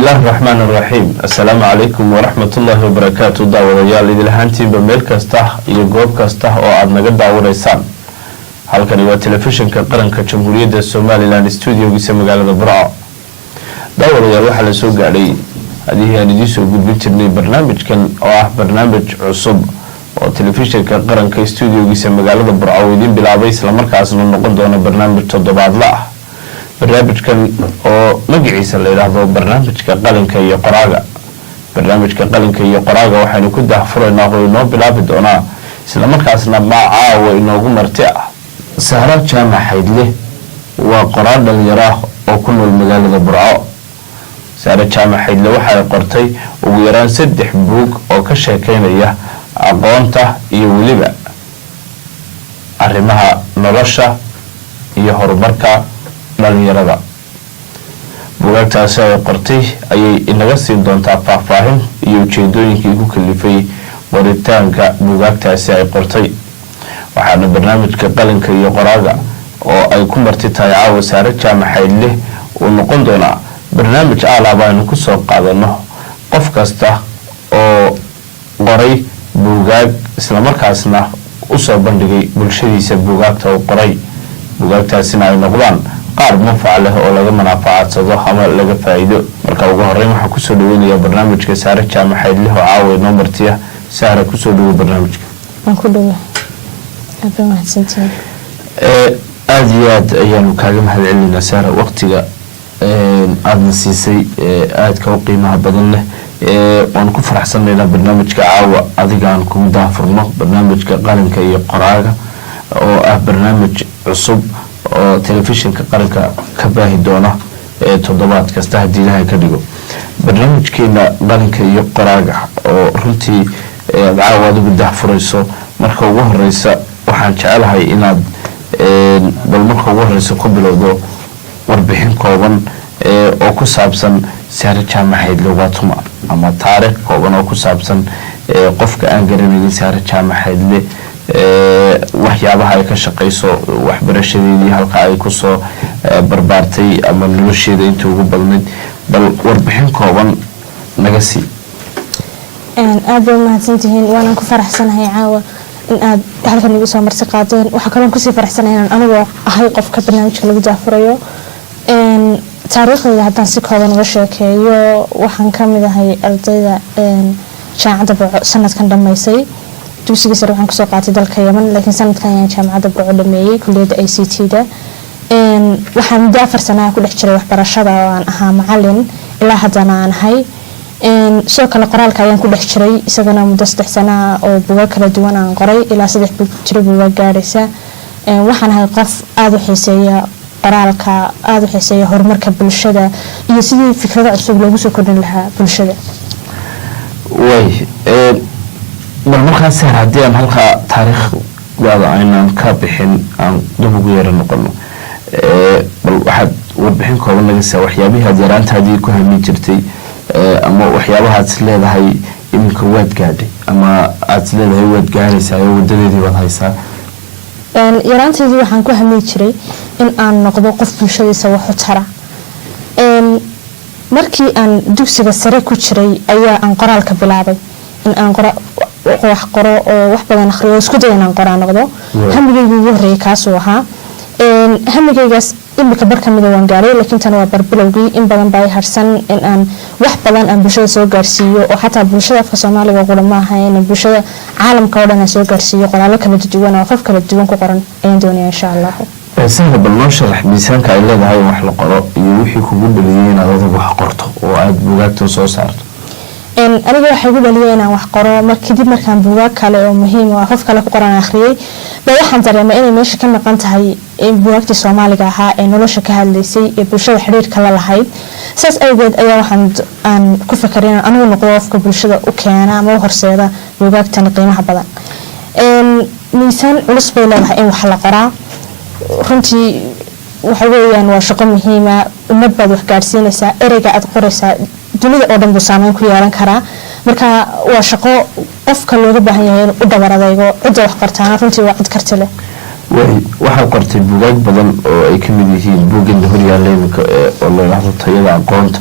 الله الرحمن الرحيم السلام عليكم ورحمة الله وبركاته داوديال إذا لهانتين بميل كاسته iyo goob kasta oo aad naga daawaneysaan halkani waa telefishinka qaranka Jamhuuriyadda Soomaaliland studiogiisa magaalada Burco daawadayaal waxa la soo gaaray hadii aan idin soo gudbin jirnay barnaamijkan oo ah barnaamij cusub oo telefishinka qaranka studiogiisa magaalada Burco idin bilaabay isla markaasna noqon doona barnaamij toddobaadle ah barnaamijkan oo magaciisa la yiraahdo barnaamijka qalinka iyo qoraaga barnaamijka qalinka iyo qoraaga waxaanu ku daahfuraynaa oo inoo bilaabi doonaa isla markaasna caawa inoogu marti ah Sahra Jaamac Xaydle waa qoraal dhalinyaro ah oo ku nool magaalada Burco Sahra Jaamac Xaydle waxay qortay ugu yaraan 3 buug oo ka sheekeynaya aqoonta iyo waliba arrimaha nolosha iyo horumarka dhalinyarada buugaagtaas ay qortay ayay inaga siin doontaa faahfaahin iyo ujeedooyinkii ku kalifay qoritaanka buugaagtaasi ay qortay waxaana barnaamijka qalinka iyo qoraaga oo ay ku marti tahay caawa Sahra Jaamac Xaydle uu noqon doonaa barnaamij alaab aynu ku soo qaadano qof kasta oo qoray buugaag isla markaasna u soo bandhigay bulshadiisa buugaagta uu qoray buugaagtaasina ay noqdaan qaar manfac leh oo laga manaafacadsado ama laga faa'iido marka ugu horeyn waxaan ku soo dhaweynayaa barnaamijka Sahra Jaamac Xaydle oo caawa inoo martiya Sahra ku soo dhawo barnaamijka aan ku dhawo aad mahadsantahay aad iyo aad ayaanu kaaga mahadcelinaa Sahra waqtiga aadna siisay aad ka qiimaha badan leh waan ku faraxsanaynaa barnaamijka caawa adiga aan ku daafurno barnaamijka qalinka iyo qoraaga oo ah barnaamij cusub oo telefishinka qaranka ka baahi doona toddobaad kasta hadii Ilaahay ka dhigo barnaamijkeena qalinka iyo qoraaga oo runtii caawa adigu daafurayso marka ugu horeysa waxaan jecelahay inaad bal marka ugu horeysa ku bilowdo warbixin kooban oo ku saabsan Sahra Jaamac Xaydle waa tuma ama taariikh kooban oo ku saabsan qofka aan garanaynin Sahra Jaamac Xaydle waxyaabaha ay ka shaqeyso waxbarashadeedii halka ay ku soo barbaartay ama nolosheeda inta ugu badnayd bal warbixin kooban naga sii aad baa mahadsantihiin waan ku faraxsanahay caawa in aad halkan igu soo marti qaadeen waxa kale oo ku sii faraxsanahay in anigu ahay qofka barnaamijka lagu daafurayo taariikhda haddaan si kooban uga sheekeeyo waxaan ka mid ahay ardayda jaamacadda Burco sanadkan dhameysay dugsiga sare waxaan kusoo qaatay dalka Yemen laakiin sanadkan ayaan jaamacadda Burco dhameeyay kulliyadda ICT-da waxaan muddo 4 sano ku dhex jiray waxbarashada oo aan ahaa macallin ilaa haddana aan ahay soo kale qoraalka ayaan ku dhex jiray isagana muddo 3 sano oo buugaag kala duwan aan qoray ilaa 3 buug jira buugaag gaaraysa waxaan ahay qof aad u xiiseeya qoraalka aad u xiiseeya horumarka bulshada iyo sidii fikrado cusub loogu soo kordhin lahaa bulshada way bal markaas haddii aan halka taariikhda aynaan ka bixin aan dib ugu yeeran noqono bal waxaad warbixin kooban naga saa waxyaabihii aad yaraantaadii ku hami jirtay ama waxyaabaha aad leedahay iminka waad gaadhay ama aad leedahay waad gaaraysaa oo wadadeedii wad haysaa yaraantaydii waxaan ku hami jiray in aan noqdo qof bulshadiisa wax u tara markii aan dugsiga sare ku jiray ayaa aan qoraalka bilaabay in aan wax qoro oo wax badan akhriyo isku day inaan qoraan noqdo hamigaygu ugu horeeyay kaas oo ahaa hamigaygaas imika bar kamid waan gaaray laakiin tan waa barbilowgii in badan baa harsan in aan wax badan aan bulshada soo gaarsiiyo oo xataa bulshada afka Soomaaliga qura ma aha in bulshada caalamka oo dhan soo gaarsiiyo qoraalo kala duwan oo qof kala duwan ku qoran ayaan doonayaa insha Allah Sahra bal noo sharax miisaanka ay leedahay wax la qoro iyo wixii kugu dhaliyay inaad adigu wax qorto oo aad buugaagta soo saarto aniga waxay ugu dhaliyay inaan wax qoro markii markaan buugaag kale oo muhiim ah qof kale ku qoran akhriyay waxaan dareemay inay meesha ka maqan tahay in buugaagta Soomaaliga ahaa ee nolosha ka hadlaysay ee bulshada xiriirka la lahayd saas awgeed ayaa waxaan aan ku fakaray in anigu noqdo qofka bulshada u keena ama u horseeda buugaagtan qiimaha badan miisaan culus bay leedahay in wax la qoraa runtii waxa weeyaan waa shaqo muhiim ah umad baad wax gaarsiinaysaa ereyga aad qoraysaa dunida oo dhan buu saameyn ku yeelan karaa marka waa shaqo qofka looga baahan yahay inuu u dhabar adeego cidda wax qortaana runtii waa cid karti leh waxaa qortay buugaag badan oo ay ka mid yihiin buuggan horyaalleedka oo la yiraahdo tayada aqoonta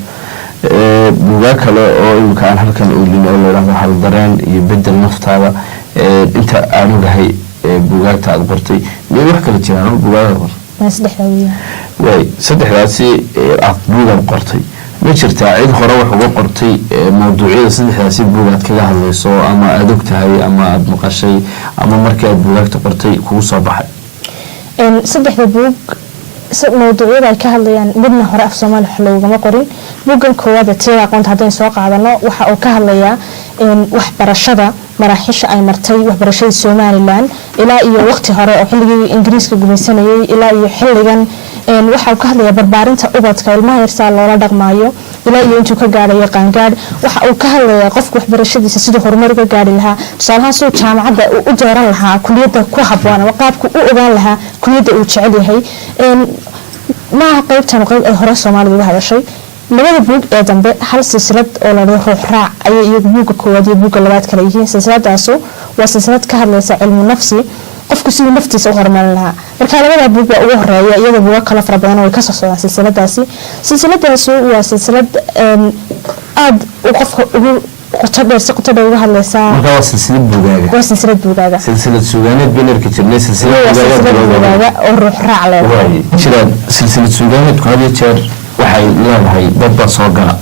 buugaag kale oo imika aan halkan oolin oo layidhahdo haldareen iyo bedel naftaada inta aan ogahay buugaagta aad qortay miyay wax kala jiraan buugaagaad qortay way saddexdaasi aad buugaad qortay ma jirtaa cid hore wax uga qortay mawduucyada saddexdaasi buugaad kaga hadlayso ama aad og tahay ama aad maqashay ama markii aad buugaagta qortay kugu soo baxay saddexda buug mawduucyada ay ka hadlayaan midna hore af Soomaali wax loogama qorin buugan koowaad tii aqoonta hadaan soo qaadano waxa uu ka hadlayaa waxbarashada maraaxisha ay martay waxbarashada Soomaaliland ilaa iyo waqti hore oo xilligii Ingiriiska gumaysanayay ilaa iyo xilligan waxa uu ka hadlayaa barbaarinta ubadka ilmaha yarsa loola dhaqmaayo ilaa iyo intuu ka gaadhay qaangaad waxa uu ka hadlayaa qofka waxbarashadiisa sidoo horumar uga gaari lahaa tusaalahan soo jaamacadda u dooran lahaa kulliyadda ku habboon ama qaabku u ogaan lahaa kulliyadda uu jecel yahay ma qaybtan qayb ay hore Soomaalidu uga hadashay labada buug ee dambe hal silsilad oo la ruux raac ay iyagu buugga koowaad iyo buugga labaad kala yihiin silsiladaas waa silsilad ka hadlaysa cilmu nafsi qofku sidii naftiisa u horumarin lahaa marka labada buug waa ugu horeeya iyada buug kala fara badan oo ka soo socda silsiladaasi waa silsilad aad u qofka ugu qoto dheer uga hadlaysa marka waa silsilad buugaaga silsilad suugaaneed benerka jirnay silsilad buugaaga oo ruux raac leh jiraan silsilad suugaaneed ku hada jeer waxay leedahay dad baa soo gala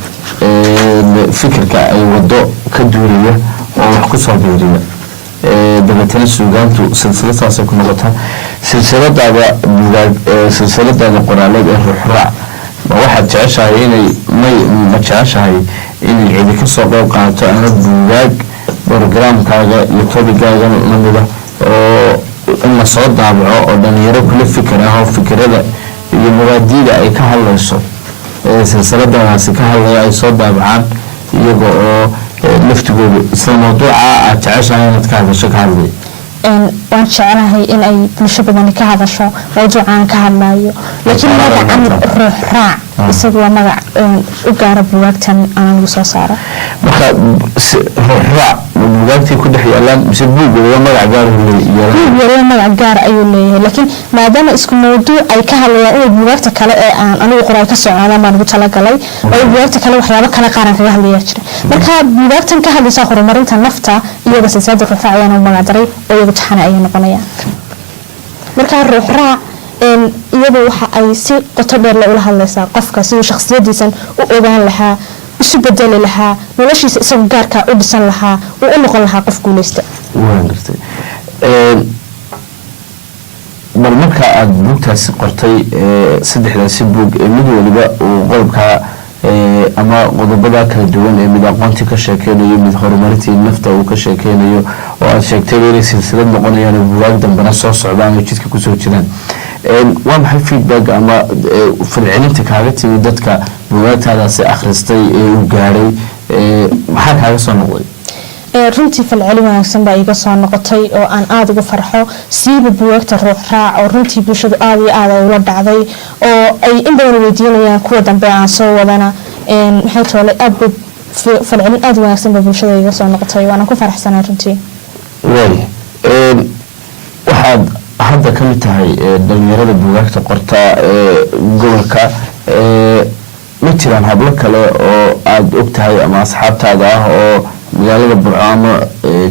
fikirka ay wado ka duulaya oo wax ku soo biiriya dabeetana suugaantu silsiladaasay ku noqotaa silsiladaada qoraaleed ee ruux raac ma waxaad jeceshahay ma jeceshahay inay cidi ka soo qayb qaadato ama buugaag programkaaga iyo tobigaaga lamida oo in la soo daabaco oo dhalinyaro kula fikir ah oo fikirada iyo mubaadiida ay ka hadlayso silsiladaasi ka hadlaya ay soo daabacaan iyaga oo laftigooda isla mawduuca aad jeceshahay inaad ka hadasho ka hadlay waan jecelahay in ay bulsho badan ka hadasho mawduucan ka hadlayo laakiin magacan ruux raac isagu waa magac u gaara buugaagtan aan ugu soo saaro marka ruux raac buugaagtii ku dhex yaalaan mise buugooda magac gaar buugooda magac gaar ayuu leeyahay laakiin maadaama isku mawduuc ay ka hadlayaan inay buugaagta kale ee aan anigu qoraal ka socdaan baan ugu talagalay oo buugaagta kale waxyaabo kale qaar kaga hadlaya jira marka buugaagtan ka hadlaysa horumarinta nafta iyaga silsilada ruux raac ayaan magac daray oo iyagu taxana ay noqonayaan marka ruux raac iyadu waxa ay si qoto dheer ula hadlaysaa qofka sidoo shakhsiyadiisan u ogaan lahaa isu bedeli lahaa noloshiisa isagu gaarka u dhisan lahaa oo u noqon lahaa qof guuleysta waan gartay bal marka aad buugtaasi qortay saddexdaasi buug mid waliba uu qodobka ama qodobada kala duwan ee mid aqoonti ka sheekeynayo mid horumarintii nafta uu ka sheekeynayo oo aad sheegtay inay silsilad noqonayaan oo buugaag dambena soo socdaan oo jidka kusoo jiraan waa maxay feedback ama falcelinta kaaga timi dadka buugaagtaadaasi akhristay ee uu gaadhay maxaa kaaga soo noqday runtii falcelin wanaagsan baa iga soo noqotay oo aan aada uga farxo siiba buugaagta ruux raac oo runtii bulshadu aada iyo aada ula dhacday oo ay in badan weydiinayaan kuwa dambe aan soo wadana maxay toole aada falcelin aada wanaagsan baa bulshada iga soo noqotay waana ku faraxsanaa runtii waxaad hadda ka mid tahay dhalinyarada buugaagta qorta gobolka ma jiraan hablo kale oo aada og tahay ama asxaabtaada ah oo magaalada Burcaamo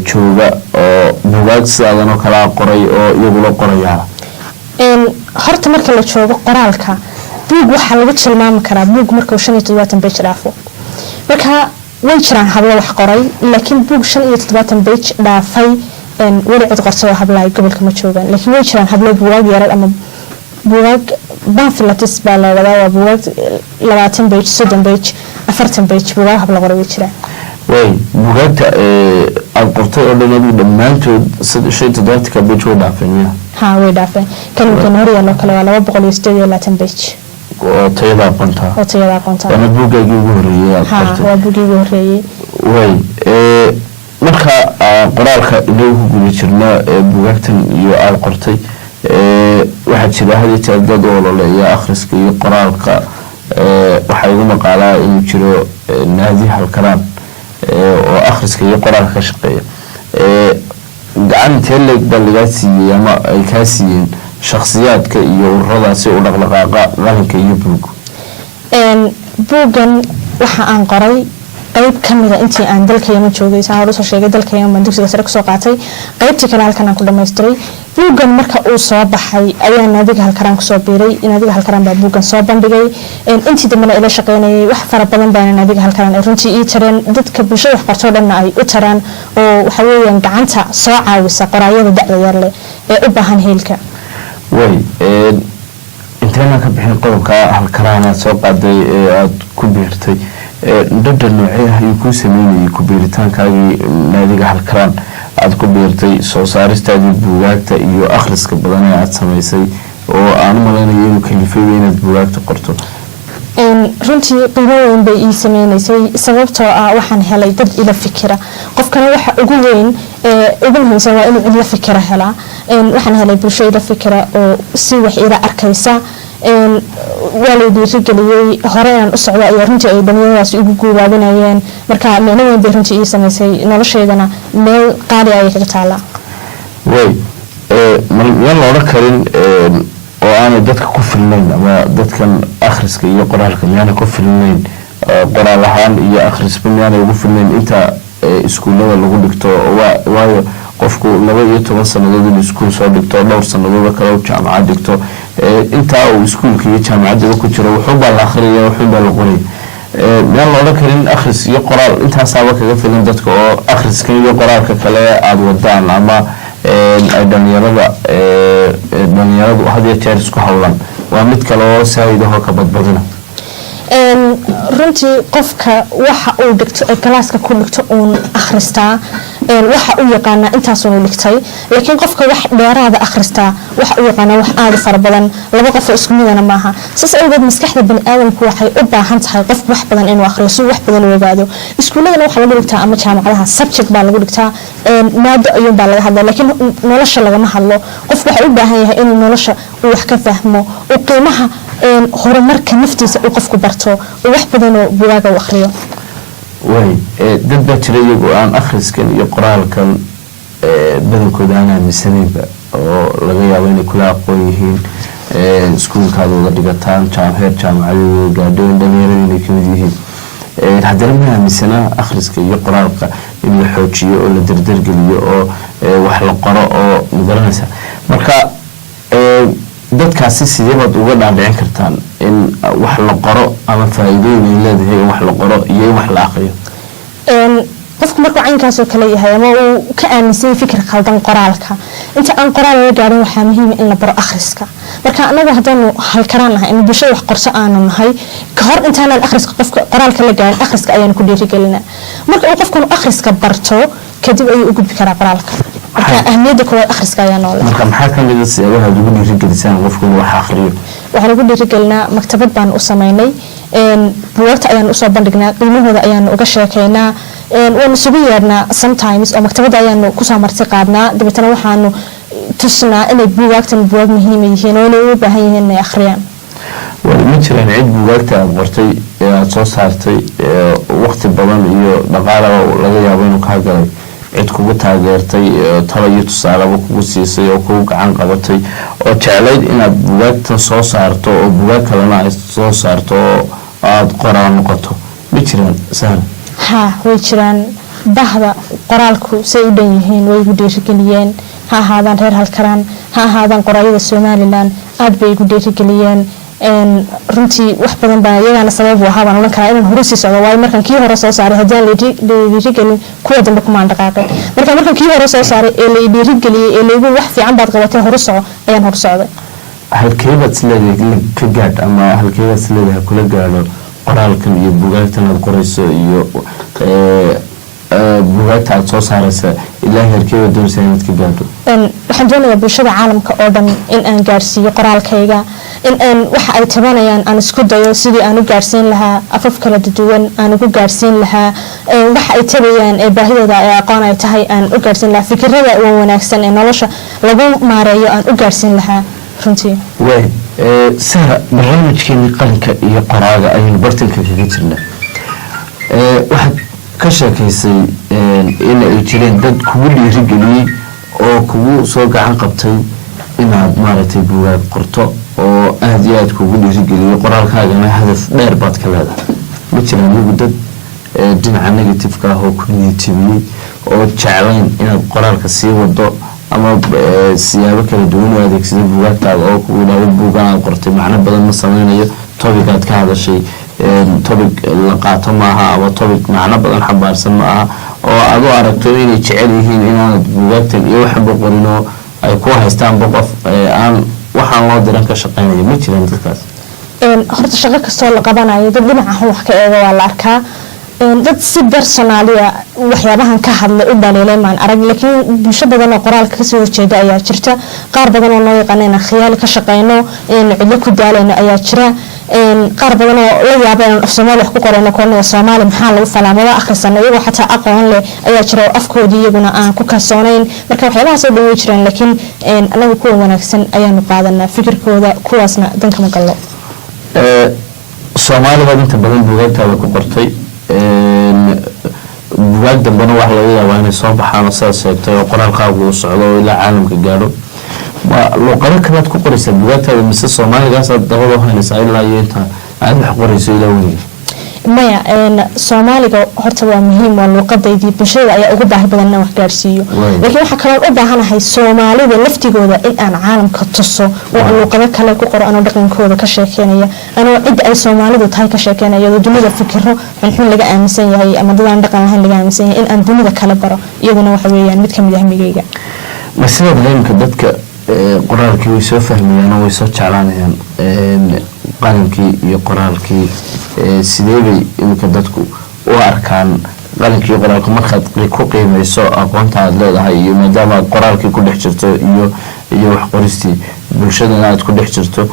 jooga oo buugaag sidaan oo kala qoray oo iyaguna qorayaan horta marka la joogo qoraalka buug waxa lagu tilmaami karaa buug marka 75 page dhaafo marka way jiraan hablo wax qoray laakiin buug 75 page dhaafay wali cid qortay hablaay gobolka ma joogaan laakiin way jiraan hablo buugaag yar ama buugaag pamphlets baa la wadaa buugaag 20 page 30 page 40 page buugaag hablo qoray way jiraan way buugaagta aad qortay oo dhammaantood 7 page way dhaafeen way dhaafeen kan hore loo kala waa 228 page oo tayada aqoonta ana buugaagii ugu horeeyay waa buugii ugu horeeyay way marka qoraalka inuu ku guda jirna buugaagtan iyo aad qortay waxa jira hadii dad oo leeyahay akhriska iyo qoraalka waxa ugu maqaalaa inuu jiro naadi halkaraan oo akhriska iyo qoraalka ka shaqeeya gacanta leeg baliga siiyay ama ay ka siiyeen shakhsiyaadka iyo ururadaasi u dhaqdhaqaaqa qalinka iyo buugan waxa aan qoray qayb kamida intii aan dalkayga joogay saan hore soo sheegay dalkayga ma dugsiga sare kusoo qaatay qaybtii kale halkan aan ku dhammaystiray buuggan marka uu soo baxay ayaa naadiga halkaraan kusoo biiray naadiga halkaraan baa buuggan soo bandhigay intii dambena ila shaqeynayay wax fara badan baa naadiga halkaraan ay runtii ii tareen dadka bulshada wax bartoo dhanna ay u taraan oo waxa weeyaan gacanta soo caawisa qoraayada da'da yar leh ee u baahan heelka way inteena ka bixin qodobka halkaraan aad soo qaaday ee aad ku biirtay dhadhan noocee ah ayuu kuu sameynayay ku biiritaankaagii naadiga halkaraan aad ku biirtay soo saaristaadii buugaagta iyo akhriska badan ee aad samaysay oo aan u malaynayo inuu kalifayba inaad buugaagta qorto runtii qiimo weyn bay ii sameynaysay sababtoo ah waxaan helay dad ila fikira qofkana waxa ugu weyn ugu muhiimsan waa inuu ila fikira helaa waxaan helay bulsho ila fikira oo si wax ila arkaysa waa la dhiirigeliyey hore aan u socdo ayaa runtii ay dhalinyaradaas ugu guubaabinayeen marka micno weyn bay runtii ii samaysay noloshaydana meel qaali ayay kaga taalaa way miyaan la odhan karin oo aanay dadka ku filnayn ama dadkan akhriska iyo qoraalka miyaanay ku filnayn qoraal ahaan iyo akhrisba miyaanay ugu filnayn inta iskuullada lagu dhigto waayo qofku 12 sannadood in iskuul soo dhigto dhowr sannadood kale uu jaamacad dhigto inta uu iskuulka iyo jaamacadda ku jiro wuxuu baa la akhriyaa wuxuu baa la qoray meel loo karin akhris iyo qoraal intaas aaba kaga filan dadka oo akhriska iyo qoraalka kale aad wadaan ama ay dhalinyaradu had iyo jeer isku hawlan waa mid kale oo saayidaho ka badbadina runtii qofka waxa uu dhigto ee galaaska ku dhigto uun akhristaa waxa uu yaqaanaa intaasuu dhigtay laakiin qofka wax dheeraada akhristaa waxa uu yaqaanaa wax aad fara badan laba qof isku midana maaha saas awgeed maskaxda bani aadamku waxay u baahan tahay qof wax badan inuu akhriyo si wax badan u ogaado iskuuladana waxa lagu dhigtaa ama jaamacadaha subject baa lagu dhigtaa maado ayuun baa laga hadlaa laakiin nolosha lagama hadlo qofku waxa u baahan yahay inuu nolosha uu wax ka fahmo uu qiimaha horumarka naftiisa uu qofku barto oo wax badan oo buugaaga u akhriyo way dad baa jira iyagoo aan akhriskan iyo qoraalkan badankooda aan aaminsanaynba oo laga yaabo inay kula aqoon yihiin iskuulkaada uga dhigataan heer jaamacadeeda gaadheen dhalinyarada inay kamid yihiin haddana ma aaminsanaa akhriska iyo qoraalka in la xoojiyo oo la dardargeliyo oo wax la qoro oo magaranaysa marka dadkaasi sidee baad uga dhaadhicin kartaan in wax la qoro ama faa'iidooyin ay leedahay in wax la qoro iyo in wax la akhriyo qofku markuu caynkaas oo kale yahay ama uu ka aaminsan fikir khaldan qoraalka inta aan qoraal la gaarin waxaa muhiim in la baro akhriska marka anagu haddaanu halkaraan nahay in bulshada wax qorso aanu nahay ka hor intaanaan akhriska qofka qoraalka la gaarin akhriska ayaanu ku dhiirigelinaa marka uu qofku akhriska barto kadib ayuu u gudbi karaa qoraalka marka ahmiyadda koowaad akhriska ayaa noole marka maxaa ka mid ah sababaha ugu dhiirigelisaan qofku inuu wax akhriyo waxaan ugu dhiirigelinaa maktabad baan u samaynay buugaagta ayaan usoo bandhignaa qiimahooda ayaanu uga sheekaynaa waanu isugu yeernaa sometimes oo maktabadda ayaanu kusoo marti qaadnaa dabeetana waxaanu tusnaa inay buugaagtan buugaag muhiima yihiin oo inay ugu baahan yihiin inay akhriyaan ma jiraan cid buugaagta aad qortay ee aada soo saartay waqti badan iyo dhaqaalaba laga yaabo inuu kaa galay cid kugu taageertay talo iyo tusaalaba kugu siisay oo kugu gacan qabatay oo jeclayd inaad buugaagtan soo saarto oo buugaag kalena ay soo saarto oo aada qoraal noqoto ma jiraan sahla ها ويجران bahda qoraalku say u dhan yihiin way ugu dhiirigeliyeen ha ahaadaan reer halkaraan ha ahaadaan qoraayada Somaliland aad bay ugu dhiirigeliyeen runtii wax badan baa iyagana sabab u ahaa baan oran karaa inaan hore sii socdo waayo markan kii hore soo saaray hadaan la dhiirigelin kuwa dambe kuma dhaqaaqay markan kii hore soo saaray ee la dhiirigeliyay ee lagu wax fiican baad qabatay hore soco ayaan hore socday halkeebaad isleedahay ka gaadh ama halkeebaad isleedahay kula gaadho qoraalkan iyo buugaagtan aad qorayso iyo buugaagta aad soo saaraysa ilaa heerkeeda doonaysa inaad ka gaadho waxaan doonayaa bulshada caalamka oo dhan in aan gaarsiiyo qoraalkayga in aan waxa ay tabanayaan aan isku dayo sidii aan u gaarsiin lahaa afaf kala duwan aan ugu gaarsiin lahaa waxa ay tabayaan ee baahidooda ay aqoon ay tahay aan u gaarsiin lahaa fikirada wanaagsan ee nolosha lagu maareeyo aan u gaarsiin lahaa runtii way sara barnaamijkeeni qalinka iyo qoraaga ayaynu bartanka kaga jirnaa waxaad ka sheekaysay in ay jireen dad kugu dhiirigeliyey oo kugu soo gacan qabtay inaad maaragtay buugaag qorto oo aada iyo aada kugu dhiirigeliyey qoraalkaagana hadaf dheer baad ka leedahay ma jiraan iyagu dad dhinaca negative-ka ah oo ku niyadjabiyey oo jeclayn inaad qoraalka sii wado ama siyaabo kala duwan u adeegsada buugaagtaada oo ku yidhaahdo buugaan aad qortay macno badan ma sameynayo topic aad ka hadashay topic la qaato maaha ama topic macno badan xambaarsan ma aha oo aad u aragto inay jecel yihiin inaanad buugaagtan iyo waxanba qorin oo ay ku haystaanba qof aan waxaan loo diran ka shaqeynayo ma jiraan dadkaas horta shaqo kastoo la qabanayo dad dhinaca wax ka eega waa la arkaa dad si personalia waxyaabahan ka hadlay u dhaliilay maan arag laakiin bulsho badan oo qoraalka kasoo horjeeda ayaa jirta qaar badan oo loo yaqaan inaan khiyaali ka shaqeyno inaan cidlo ku daalayno ayaa jira qaar badan oo la yaaba inaan af soomaali wax ku qorayno koonada soomaali maxaa lagu falaamada akhrisano iyagoo xataa aqoon leh ayaa jira oo afkoodii iyaguna aan ku kalsoonayn marka waxyaabahaas oo dhan way jiraan laakiin anagu kuwa wanaagsan ayaanu qaadanaa fikirkooda kuwaasna dankama gallo soomaaliga inta badan buugaagtaada ku qortay bugaag dambena wax laga yaabaa inay soo baxaan sidaad sheegtay oo qoraalkaagu uu socdo oo ilaa caalamka gaadho luuqado kalaad ku qoraysaa bugaagtaada mise soomaaligaasaad dabada haynaysaa ilaa iyo inta aad wax qorayso ilaa weliga maya soomaaliga horta waa muhiim waa luuqadaydii bulshada ayaa ugu baahi badan inaan wax gaarsiiyo laakiin waxaa kaloon u baahanahay soomaalida laftigooda in aan caalamka tuso oo aan luuqado kale ku qoro anoo dhaqankooda ka sheekeynaya anoo cidda ay soomaalidu tahay ka sheekeynaya iyadoo dunida fikiro xunxun laga aaminsan yahay ama dadaan dhaqan lahayn laga aaminsan yahay in aan dunida kale baro iyaduna waxa weeyaan mid ka mid ah hamigayga ma sidaad leemka dadka qoraalkii way soo fahmayaan oo way soo jeclaanayaan qalinkii iyo qoraalkii sidee bay iminka dadku u arkaan qalinkii iyo qoraalka markaad ku qiimeyso aqoonta aad leedahay iyo maadaama aad qoraalkii ku dhex jirto iyo wax qoristii bulshadana aad ku dhex jirto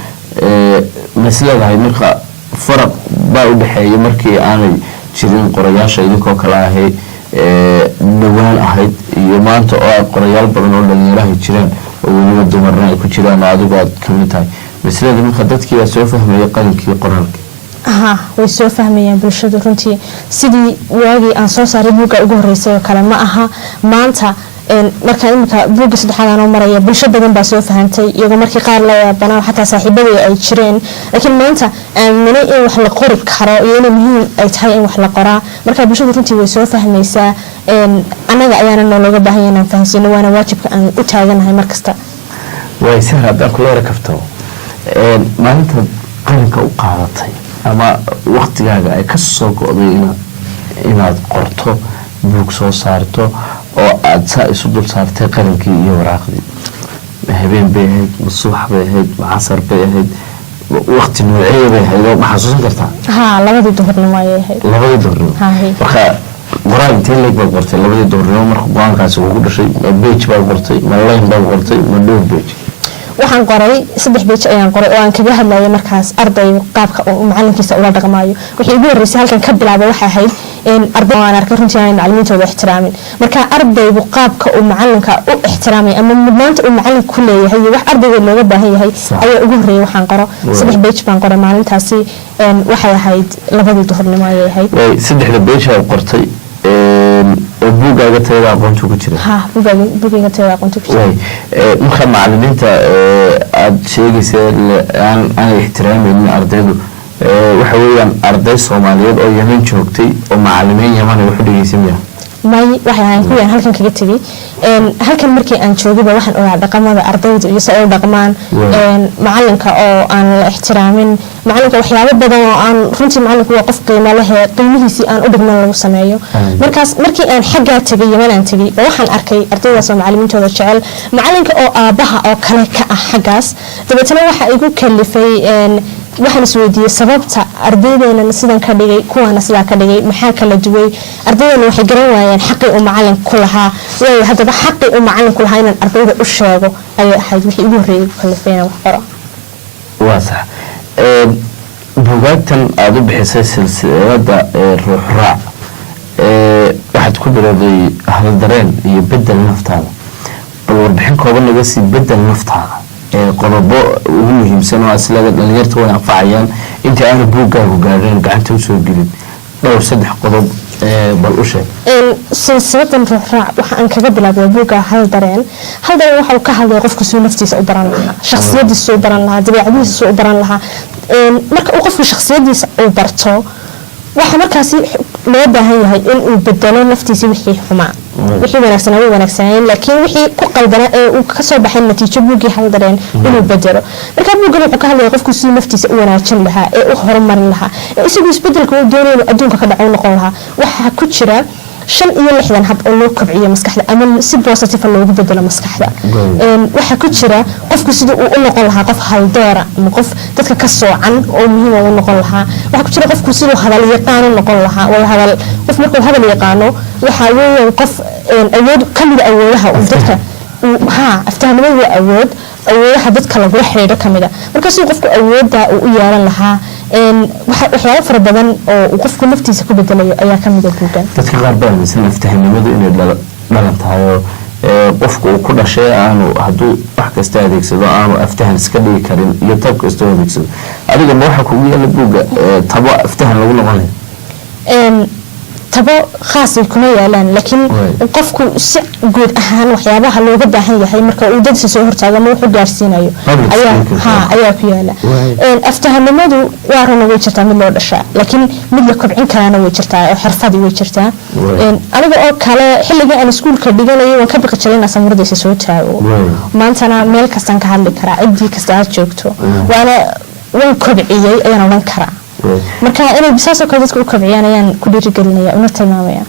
mas leedahay marka faraq baa u dhexeeya markii aanay jirin qorayaasha idinkoo kale ahay dhawaan ahayd iyo maanta oo aad qorayaal badan oo dhalinyaraha jiraan oo weliba dumarna ay ku jiraan oo adigu aad kamid tahay maslada marka dadkii baa soo fahmaya qalinkii qoraalka way soo fahmayaan bulshadu runtii sidii waagii aan soo saaray buugga ugu horeysay oo kale ma aha maanta markaa iminka buugga saddexaad aanoo maraya bulsho badan baa soo fahantay iyagoo markii qaar la yaabanaa xataa saaxiibadii ay jireen laakiin maanta aaminay in wax la qori karo iyo inay muhiim ay tahay in wax la qoraa marka bulshadu runtii way soo fahmaysaa annaga ayaana noolooga baahanya inaan fahansiino waana waajibka aan u taaganahay markasta way si haddaan kula yara kafto maalinta qalinka u qaadatay ama waqtigaaga ay ka soo go'day inaad qorto buug soo saarto oo aad saa isu dul saartay qalinkii iyo waraaqdii habeen bay ahayd ma subax bay ahayd ma casar bay ahayd waqti noocee bay ahayd oo ma xasuusan kartaa labadii duhurnimo ayay ahayd labadii duhurnimo marka qoraal intee leeg baad qortay labadii duhurnimo marka go-aankaasi kugu dhashay ma bage baad qortay ma line baad qortay ma dhowr bage waxaan qoray 3 bage ayaan qoray oo aan kaga hadlayay markaas arday qaabka uu macalinkiisa ula dhaqmaayo wixii ugu horeysay halkan ka bilaabay waxa ahayd in arday aan arkay runtii aan macallimiintooda ixtiraamin marka ardaygu qaabka uu macalinka u ixtiraamay ama mudnaanta uu macalin ku leeyahay wax ardayga looga baahan yahay ayaa ugu horeeyay waxaan qoro 3 bage baan qoray maalintaasi waxay ahayd labadii duhurnimo ayay ahayd 3 bage aad qortay buugaaga tayada aqoonta ku jira buugayga tayada aqoonta ku jira marka macallimiinta aad sheegaysa aan ixtiraamaynin ardaydu waxa weeyaan arday Soomaaliyeed oo Yemen joogtay oo macallimiin Yemen ay wax dhigaysan may waxay ahayn kuwii halkan kaga tagay halkan markii aan joogay waxaan ogaa dhaqamada ardaydu iyo soo dhaqmaan macalinka oo aan la ixtiraamin macalinka waxyaabo badan oo aan runtii macalinku waa qof qiimo leh qiimihiisii aan u dhigman lagu sameeyo markii aan xagga tagay Yemen aan tagay waxaan arkay ardaydaas oo macallimiintooda jecel macalinka oo aabaha oo kale ka ah xaggaas dabeetana waxa igu kalifay waxaan isweydiiyay sababta ardaydeena sidan ka dhigay kuwana sidaa ka dhigay maxaa kala duway ardaydeena waxay garan waayeen xaqii uu macalin ku lahaa way hadaba xaqii uu macalin ku lahaa inaan ardayda u sheego ayay ahayd wixii ugu horeeyay kalifayna wax qoro waa sax buugaagtan aad u bixisay silsilada ruux raac waxaad ku bilowday hal dareen iyo bedel naftaada bal warbixin kooban laga sii bedel naftaada qodobo ugu muhiimsan oo aslada dhalinyarta way anfacayaan inta aan buuggaagu gaadhin gacanta u soo gelin dhowr 3 qodob bal u sheeg silsiladan ruux raac waxa aan kaga bilaabay buugga hal dareen waxa uu ka hadlay qofku soo naftiisa u baran lahaa shakhsiyadiisa u baran lahaa dabeecadiisa u baran lahaa marka uu qofku shakhsiyadiisa u barto waxa markaasi loo baahan yahay in uu bedelo naftiisa wixii xumaa wixii wanaagsan oo wanaagsan laakiin wixii ku qaldana ee uu ka soo baxay natiijo buugii haldareen inuu bedelo marka buuggan wuxuu ka hadlayaa qofku si naftiisa u wanaajin lahaa ee u horumarin lahaa ee isagu isbedelka uu doonayo adduunka ka dhaco noqon lahaa waxa ku jira 65 hab oo loo kobciyo maskaxda ama si positive loogu bedelo maskaxda waxa ku jira qofku sidoo uu u noqon lahaa qof haldoora ama qof dadka ka soocan oo muhiim u noqon lahaa waxa ku jira qofku sidoo hadal yaqaan noqon lahaa way hadal qof markuu hadal yaqaano waxa weeyaan qof awood kamid awoodaha uu dadka aftahanimada awoodaha dadka lagu xiriiro kamida marka si qofku awooda uu u yeelan lahaa waxyaabo fara badan oo qofku naftiisa ku bedelayo ayaa kamid ah buugan dadka qaar baa aaminsan aftahanimadu inay dhalan tahay qofku uu ku dhashay aanu hadduu wax kasta adeegsado aanu aftahan iska dhigi karin iyo tab kasta adeegsado adiga ma waxa kugu yaala buuga tabo aftahan lagu noqonayo tabo khaas ay kuma yaalaan laakiin qofku si guud ahaan waxyaabaha looga baahan yahay marka uu dadka soo hortaago ma wuxuu gaarsiinayo ayaa ku yaala aftahanimadu waa run way jirtaa mid loo dhashaa laakiin mid la kobcin karana way jirtaa oo xirfad way jirtaa aniga oo kale xilliga aan iskuulka dhiganayay waan ka baqi jiray inaan samuradaysa soo taago maantana meel kastaan ka hadli karaa ciddii kasta aad joogto waan kobciyey ayaan odhan karaa marka inay bisaasoo kale dadka u kobciyaan ayaan ku dhiirigelinaya una tilmaamaya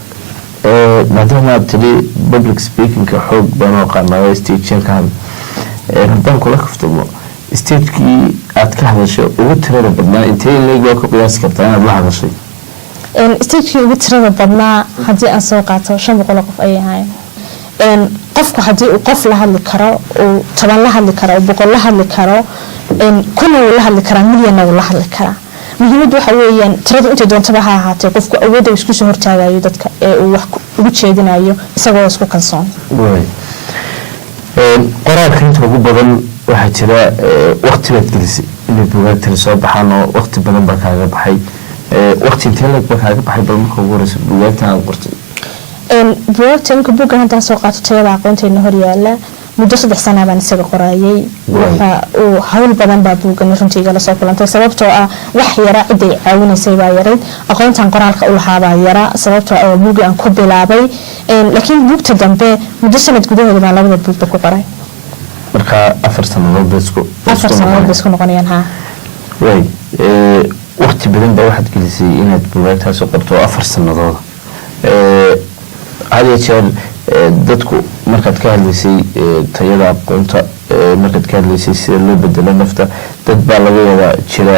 maadaama aad tiri public speaking-ka xoog baan oo qaanaa stage-ka haddaan kula kaftamo stage-kii aad ka hadashay ugu tirada badnaa intee leeg waa ka qiyaasi kartaa inaad la hadashay stage-kii ugu tirada badnaa haddii aan soo qaato 500 qof ayay ahaayeen qofku haddii uu qof la hadli karo uu 10 la hadli karo uu 100 la hadli karo kuna uu la hadli karaa milyan uu la hadli karaa muhiimadu waxa weeyaan tirada inta doontaba ha ahaatee qofku awood uu isku soo hortaagayo dadka ee uu wax ugu jeedinayo isagoo isku kalsoon qoraalka inta ugu badan waxaa jira waqti baad gelisay inay buugaagtani soo baxaan oo waqti badan baa kaaga baxay waqti intee leeg baa kaaga baxay bal marka ugu horeysa buugaagtan aad qortay buugaagta inka buuggan haddaan soo qaato tayada aqoonteena hor yaala muddo 3 sano baan isaga qorayay waxa uu hawl badan baa buugan runtiga la soo kulantay sababtoo ah wax yara ciday caawinaysay baa yaray aqoontan qoraalka u lahaaba yara sababtoo ah buugga aan ku bilaabay laakiin buugta dambe muddo sanad gudaheeda baan labada buugba ku qoray marka 4 sanadood isku noqonayaan way waqti badan baa waxaad gelisay inaad buugaagtaas qorto 4 sanadood هذا يشان dadku markaad ka hadlaysay tayada aqoonta markaad ka hadlaysay sida loo bedelo nafta dad baa laga wada jira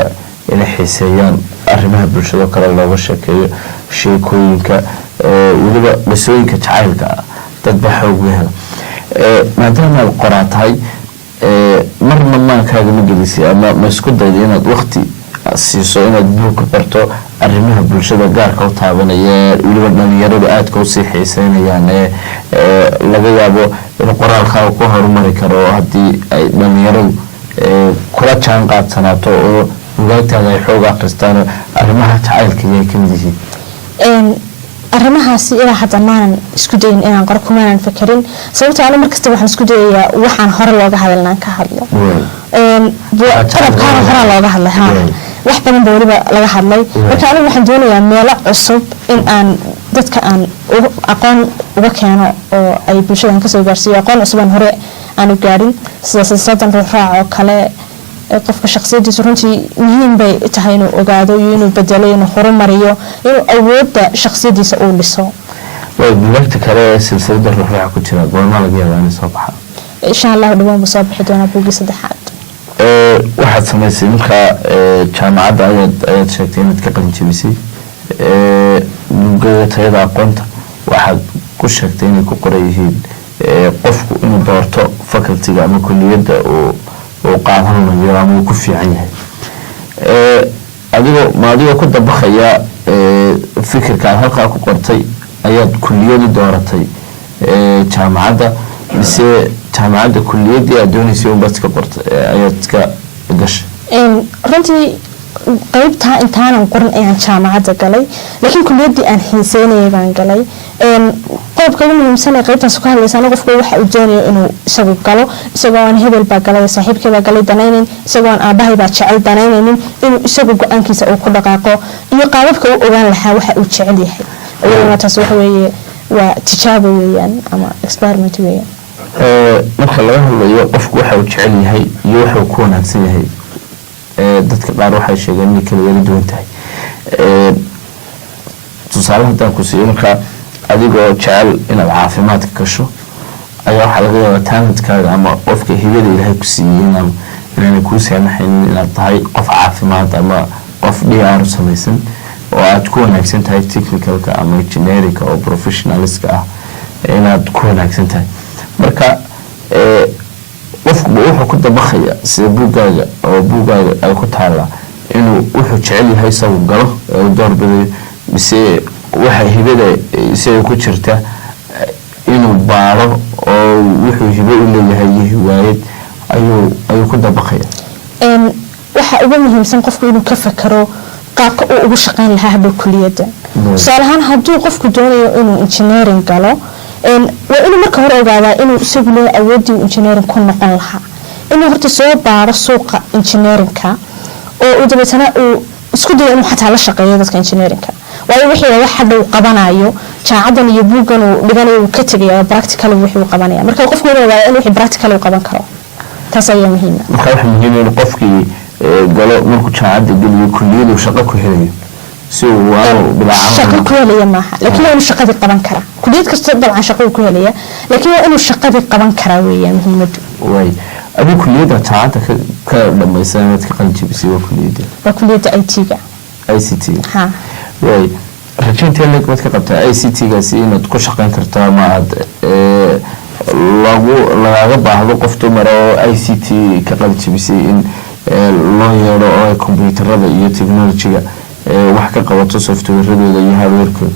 inay xiiseeyaan arrimaha bulshada kale looga sheekeeyo sheekooyinka waliba qisooyinka jacaylka dad baa xoog leh maadaama aad qoraatahay marna ma kaaga ma gelisay ama ma isku dayday inaad waqti siiso inaad buug qorto arrimaha bulshada gaarka u taabanaya waliba dhalinyarada aadka u sii xiiseynayaan laga yaabo in qoraalka ku horumari karo haddii ay dhalinyaradu kula jaan qaadsanaato oo buugaagtaada ay xoog akhristaan arrimaha jacaylka ay ka mid yihiin arrimahaasi ilaa hadda maanan isku dayin inaan qoro kumaanan fakarin sababtoo ana markasta waxaan isku dayayaa waxaan hore looga hadalnaan ka hadlo qalabkaana hore looga hadlay wax badan baa waliba laga hadlay marka anigu waxaan doonayaa meelo cusub in aan dadka aan aqoon uga keeno oo ay bulshada ka soo gaarsiiyo aqoon cusub aan hore aan u gaarin sida silsiladan ruuxraac oo kale qofka shakhsiyadiisu runtii muhiim bay tahay inuu ogaado iyo inuu bedelo inuu horumariyo inuu awoodda shakhsiyadiisa uu dhiso buugaagta kale silsilada ruuxraac ku jira goorma laga yaabaa inay soo baxaan insha allah dhawaan buu soo bixi doonaa buuggii saddexaad waxaad samaysay marka jaamacadda ayaad sheegtay inaad ka qalin jebisay buuggada tayada aqoonta waxaad ku sheegtay inay ku qoran yihiin qofku inuu doorto facultyga ama kulliyadda uu qaadanayo ama uu ku fiican yahay adigoo ku dabaqaya fikirka aad halkaa ku qortay ayaad kulliyadu dooratay jaamacadda mise jaamacadda kulliyadii aad doonaysay unbaad iska qortay ayaad iska gashay runtii qaybtaa intaanan qorin ayaan jaamacadda galay laakiin kulliyadii aan xiiseynayay baan galay qodobka ugu muhiimsan ee qaybtaas ku hadlaysana qofku waxa uu doonayo inuu isagu galo isagoo aan hebel baa galay saaxiibkii baa galay danaynayn isagoo aan aabahay baa jecel danaynaynin inuu isagu go-aankiisa uu ku dhaqaaqo iyo qaababka uu ogaan lahaa waxa uu jecel yahay iyadana taas waxa weeye waa tijaabo weeyaan ama experiment weeyaan marka laga hadlayo qofku waxa uu jecel yahay iyo waxa uu ku wanaagsan yahay dadka qaar waxay sheegeen inay kala wada duwan tahay tusaale haddaan ku siiyo marka adigoo jecel inaad caafimaadka gasho ayaa waxaa laga yaabaa talentkaaga ama qofka hibada ilaahay ku siiyey inaanay kuu saamaxaynin inaad tahay qof caafimaad ama qof dhiyaar samaysan oo aad ku wanaagsan tahay technicalka ama engineerinka oo professionaliska ah inaad ku wanaagsan tahay marka qofku wuxuu ku dabaqaya sida buuggaaga oo buuggaaga ay ku taala inuu wuxuu jecel yahay isagu galo oo doorbidayo mise waxa hibada isaga ku jirta inuu baaro oo wuxuu hibo u leeyahay hiwaayad ayuu ku dabaqaya waxa ugu muhiimsan qofku inuu ka fakaro qaabka uu ugu shaqayn lahaa hadhow kulliyadda tusaale ahaan hadduu qofku doonayo inuu engineering galo waa inuu marka hore ogaadaa inuu isagu leeyahay awooddii uu engineering ku noqon lahaa inuu horta soo baaro suuqa engineeringka oo uu dabeetana uu isku dayo inuu xataa la shaqeeyo dadka engineeringka waayo wixii wax hadhow qabanayo jaamacadan iyo buuggan uu dhiganayo uu ka tegaya practical wixii uu qabanaya marka qofku inuu ogaadaa inuu wixii practical uu qaban karo taas ayaa muhiim ah marka waxa muhiim in qofkii galo markuu jaamacadda geliyo kulliyadu shaqo ku helayo si uu waano bilaa shaqo ku helaya maaha laakiin waa inuu shaqadii qaban karaa kulliyad kasta dabcan shaqo ku helaya laakiin waa inuu shaqadii qaban karaa weeyaan muhiimadu way adigu kulliyada jaamacadda ka dhamaysan mid ka qalinjibisay waa kulliyada IT-ga ICT ha way rajinta leeg mid ka qabtaa ICT-ga si inaad ku shaqayn kartaa ma aad laga baahdo qof dumar oo ICT ka qalinjibisay in loo yeero oo computerada iyo technology-ga wax ka qabato software-radooda iyo hardware-kooda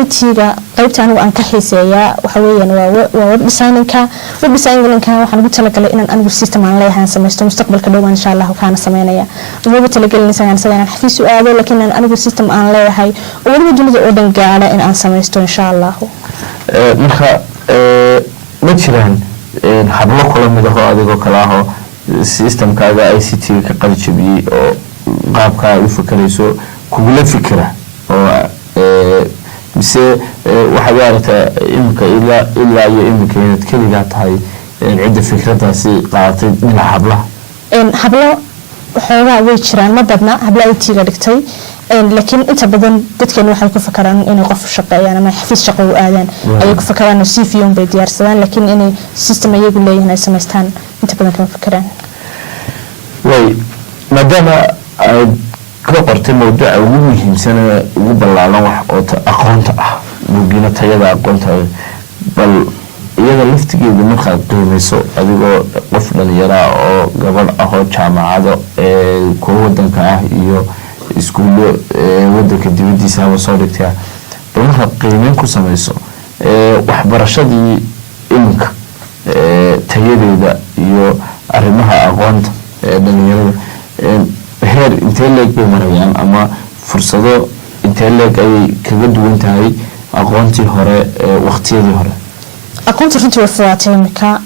IT-ga qaybta anigu aan ka xiiseeyaa waxa weeyaan waa web design-ka waxaan ugu talagalay inaan anigu system aan leeyahay samaysto mustaqbalka dhow insha Allah waxaan sameeynaya ugu talagalay inaan xafiis u aado laakiin aan anigu system aan leeyahay oo waliba dunida oo dhan gaara in aan samaysto insha Allah marka ma jiraan hablo kula mid ah adigoo kala ah systemkaaga ICT ka qalijabiyay oo qaabka u fakarayso kugula fikira oo mise waxa weerarta imka ilaa iyo imka inaad kaliya tahay cid fikradaasi qaadatay dhinaca hablaha hablo waxoogaa way jiraan ma badna habla IT-ga dhigtay laakiin inta badan dadkan waxay ku fakaraan inay qof shaqeeyaan ama xafiis shaqo u aadaan ay ku fakaraan CV bay diyaarsadaan laakiin inay system ayagu leeyihiin ay samaystaan inta badan kama fakaraan way maadaama ka qortay mawduuca ugu muhiimsan ugu ballaaran wax oo aqoonta ah buugina tayada aqoonta bal iyada laftigeedu markaad qiimeyso adigoo qof dhalinyaro oo gabadh ah oo jaamacado kuwa wadanka ah iyo iskuulo wadanka dibadiisa haba soo dhigtay bal markaad qiimeyn ku samayso waxbarashadii iminka tayadeeda iyo arrimaha aqoonta dhalinyarada heer intee leeg bay marayaan ama fursado intee leeg ayay kaga duwan tahay aqoontii hore waqtiyadii hore aqoonta runtii way fudaatay imika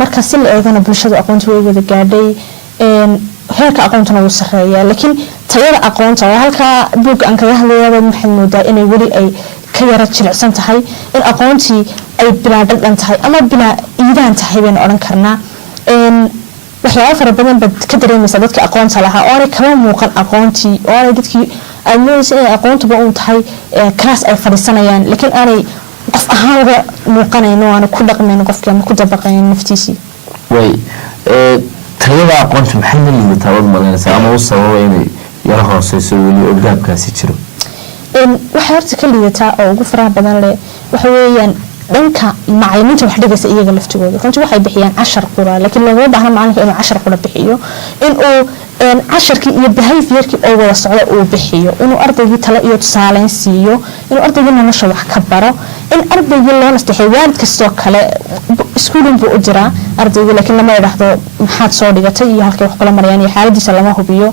marka si la eegana bulshada aqoonta way wada gaadhay heerka aqoontuna wuu sareeyaa laakiin tayada aqoonta waa halkaa buugga aan kaga hadlayaba maxay moodaa inay weli ay ka yara jilicsan tahay in aqoontii ay bilaa dhadhan tahay ama bilaa iidaan tahay baynu odhan karnaa waxyaabo fara badan baad ka dareemaysaa dadka aqoonta lahaa oo aanay kaba muuqan aqoontii oo aanay dadkii aad moodaysa inay aqoontuba uun tahay class ay fadhiisanayaan laakiin aanay qof ahaan uga muuqanayn oo aanay ku dhaqmayn qofkii ama ku dabaqayn naftiisii way tayada aqoonta maxay la liidataa wad malaynaysaa ama u sababa inay yara hooseyso weli oo gaabkaasi jiro waxay horta ka liidataa oo ugu faraha badan leh waxa weeyaan dhanka macallimiinta wax dhigaysa iyaga laftigooda runtii waxay bixiyaan 10 qura laakiin loo baahna macallinka inuu 10 qura bixiyo inuu 10kii iyo behaviorkii oo wada socda uu bixiyo inuu ardaygii talo iyo tusaaleyn siiyo inuu ardaygii nolosha wax ka baro in ardaygii loo nasteexay waalid kastoo kale iskuulin buu u jiraa ardaygii laakiin lama idhaahdo maxaad soo dhigatay iyo halkay wax kula marayaan iyo xaaladiisa lama hubiyo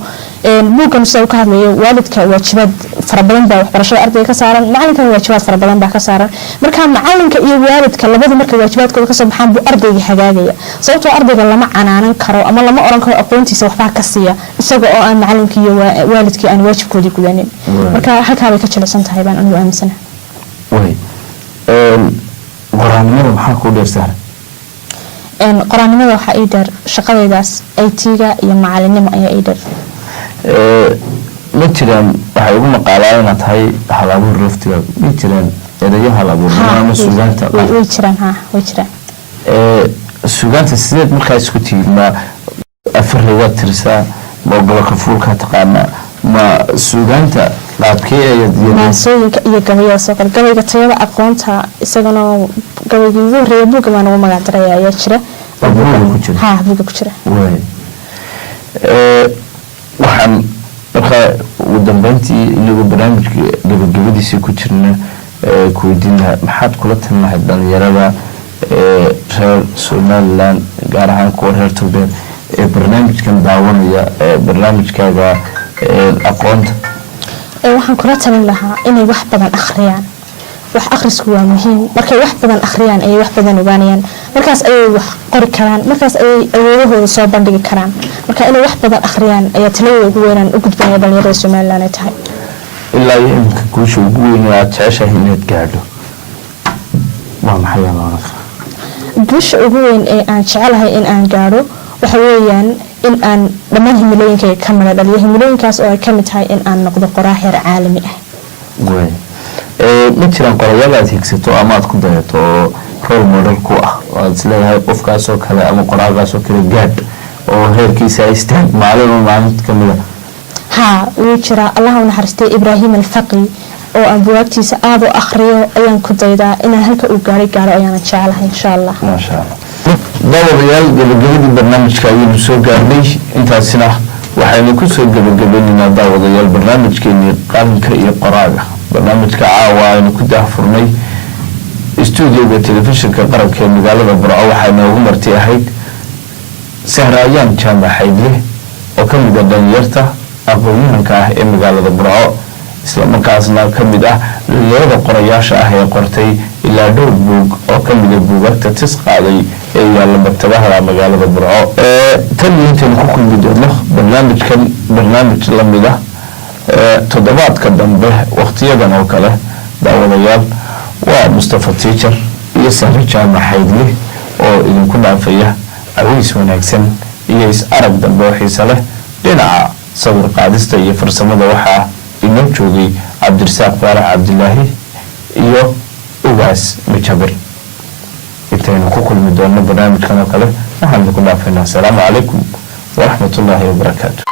buuggan sida uu ka hadlayo waalidka waajibaad fara badan baa waxbarashada ardayga ka saaran macalinkana waajibaad fara badan baa ka saaran marka macalinka iyo waalidka labadu markay waajibaadkooda kasoo baxaan buu ardayga hagaagaya sababtoo ardayga lama canaanan karo ama lama oran karo aqoontiisa waxbaa ka siiya isaga oo aan macalinkii iyo waalidkii aan waajibkoodii gudanin marka halkaa bay ka jilicsan tahay baan anigu aaminsanahay qoraanimada maxaa kuu dheer sahra qoraanimada waxaa ii dheer shaqadaydaas IT-ga iyo macalinimo ayaa ii dheer ma jiraan waxay ugu maqaalaa inaad tahay hal abuur laftigaada ma jiraan ereyo hal abuurnimo ama suugaanta way jiraan way jiraan suugaanta sideed markaa isku tihiid ma afarley waad tirisaa ma gobolka fuulkaa taqaanaa ma suugaanta qaabkee maansooyinka iyo gabayada soo kale gabayga tayada aqoonta isagana gabaygii ugu horreeya buugga baan ugu magac daraya ayaa jira buugga ku jira waxaan markaa ugu dambeyntii inagoo barnaamijka gabagabadiisii ku jirna ku weydiin lahaa maxaad kula talin lahayd dhalinyarada reer Somaliland gaar ahaan kuwa reer Togdheer ee barnaamijkan daawanaya barnaamijkaaga aqoonta waxaan kula talin lahaa inay wax badan akhriyaan wax akhrisku waa muhiim markay wax badan akhriyaan ay wax badan ogaanayaan markaas ay wax qori karaan markaas ay awoodahooda soo bandhigi karaan marka inay wax badan akhriyaan ayaa talada ugu weynaan u gudbanaya dhalinyarada Somaliland ay tahay ilaa imka guusha ugu weyn ee aad jeceshahay inaad gaadho waa maxay guusha ugu weyn ee aan jecelahay in aan gaadho waxa weeyaan in aan dhammaan himilooyinkayga ka mara dhaliyo himilooyinkaas oo ay ka mid tahay in aan noqdo qoraa heer caalami ah ma jiraan qorayaal aad higsato ama aad ku dayato oo role model ku ah oo aad isleedahay qofkaasoo kale ama qoraagaasoo kale gaadh oo heerkiisa ay istaag maalinta ka mida wuu jiraa allaha u naxariistay Ibraahim Alfaqi oo aan buugtiisa aad u akhriyo ayaan ku daydaa inaan halka uu gaaro ayaan jecelahay insha Allah masha Allah daawadayaal gabagabadii barnaamijka ayaynu soo gaarnay intaasina waxaynu ku soo gabagabaynaynaa daawadayaal barnaamijkeennii qalinka iyo qoraaga barnaamijka caawa aynu ku daahfurnay istuudiyowga telefishinka qaranka ee magaalada Burco waxayna ugu marti ahayd Sahra Ayaan Jaamac Xaydle oo ka mid ah dhalinyarta aqoonyahanka ah ee magaalada Burco isla markaasna ka mid ah dhalinyarada qorayaasha ah ee qortay ilaa dhowr buug oo ka mid ah buugaagta tis qaaday ee yaalla maktabadaha magaalada Burco tan intaan ku kulmi doono barnaamij la mid ah toddobaadka dambe waqtiyadan oo kale daawadayaal waa Mustafa Teacher iyo Sahra Jaamac Xaydle oo idinku dhaafaya awiis wanaagsan iyo is arag dambe oo xiiso leh dhinaca sawir qaadista iyo farsamada waxaa inoo joogay Cabdirasaaq Faarax Cabdilaahi iyo Ugaas Mijabir intaaynu ku kulmi doono barnaamijkan oo kale waxaan ku dhaafaynaa assalaamu calaykum wa rahmatullaahi wa barakaatuh